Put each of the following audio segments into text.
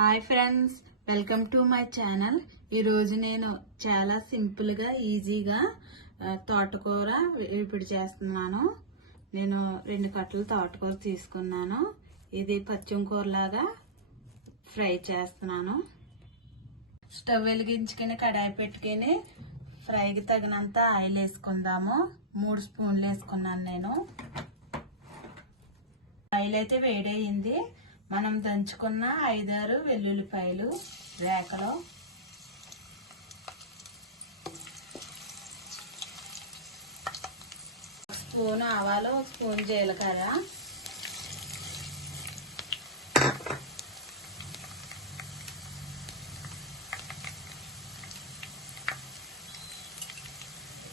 Hi friends welcome to my channel. ఈరోజు నేను చాలా సింపుల్గా ఈజీగా తోటకూర ఇప్పుడు చేస్తున్నాను. నేను రెండు కట్టలు తోటకూర తీసుకున్నాను. ఇది పచ్చం కూరలాగా ఫ్రై చేస్తున్నాను. స్టవ్ వెలిగించుకుని కడాయి పెట్టుకుని ఫ్రైకి తగినంత ఆయిల్ వేసుకుందాము. మూడు స్పూన్లు వేసుకున్నాను నేను. ఆయిల్ అయితే వేడయింది. మనం దంచుకున్న ఐదారు వెల్లుల్లిపాయలు రేకలో స్పూన్ ఆవాలు ఒక స్పూన్ జీలకర్ర.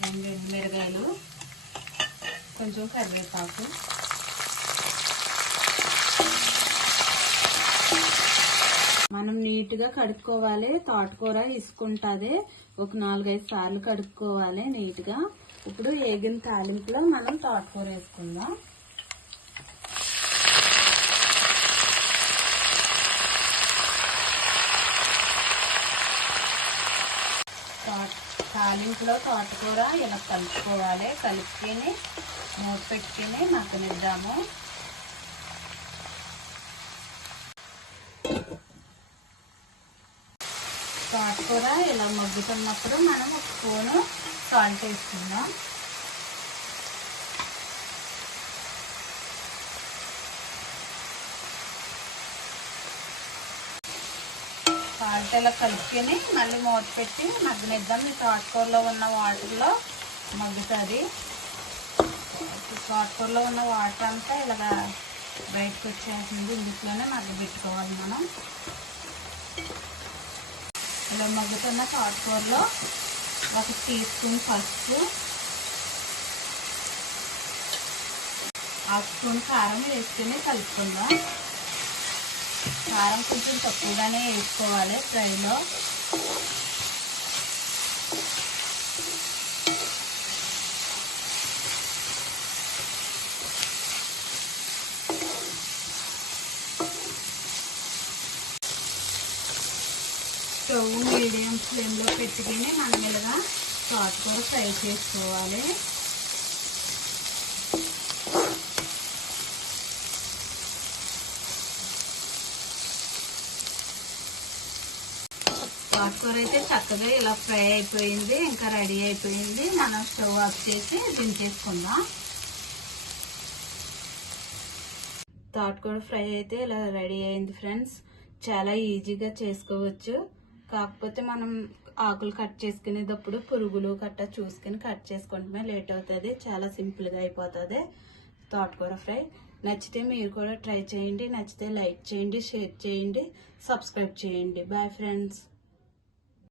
రెండు మిరగాయలు కొంచెం కరివేపాకు. నీట్గా నీట్గా కడుక్కోవాలి. తోటకూర ఇసుకుంటుంది. ఒక నాలుగైదు సార్లు కడుక్కోవాలి నీట్గా ఇప్పుడు ఏగిన తాలింపులో మనం తోటకూర వేసుకుందాం. తా- తాలింపులో తోటకూర ఇలా కలుపుకోవాలి. కలుపుకొని మూత పెట్టుకుని మగ్గనిద్దాము. తోటకూర ఇలా మగ్గుతున్నప్పుడు మనం ఒక స్పూను సాల్ట్ వేసుకుందాం. సాల్ట్ ఇలా కలుపుకొని మళ్ళీ మూత పెట్టి మగ్గనిద్దాం. ఈ తోటకూరలో ఉన్న వాటర్లో మగ్గుతుంది. తోటకూరలో ఉన్న వాటర్ అంతా ఇలాగా బయటకు వచ్చేసింది ఇందులోనే మగ్గబెట్టుకోవాలి మనం. ఇలా మగ్గుతున్న కాటుకూరలో ఒక టీ స్పూన్ పసుపు హాఫ్ స్పూన్ కారం వేసుకుని కలుపుకుందాం. కారం కొంచెం తక్కువగానే వేసుకోవాలి ఫ్రైలో. స్టవ్ మీడియం ఫ్లేమ్లో పెట్టుకుని మనం ఇలాగా తోటకూర ఫ్రై చేసుకోవాలి. తోటకూర అయితే చక్కగా ఇలా ఫ్రై అయిపోయింది ఇంకా రెడీ అయిపోయింది. మనం స్టవ్ ఆఫ్ చేసి దించేసుకుందాం తోటకూర ఫ్రై అయితే ఇలా రెడీ అయింది ఫ్రెండ్స్. చాలా ఈజీగా చేసుకోవచ్చు. కాకపోతే మనం ఆకులు కట్ చేసుకునేటప్పుడు పురుగులు కట్ట చూసుకుని కట్ చేసుకుంటమే లేట్ అవుతుంది. చాలా సింపుల్గా అయిపోతుంది తోటకూర ఫ్రై. నచ్చితే మీరు కూడా ట్రై చేయండి. నచ్చితే లైక్ చేయండి షేర్ చేయండి సబ్స్క్రైబ్ చేయండి. Bye friends.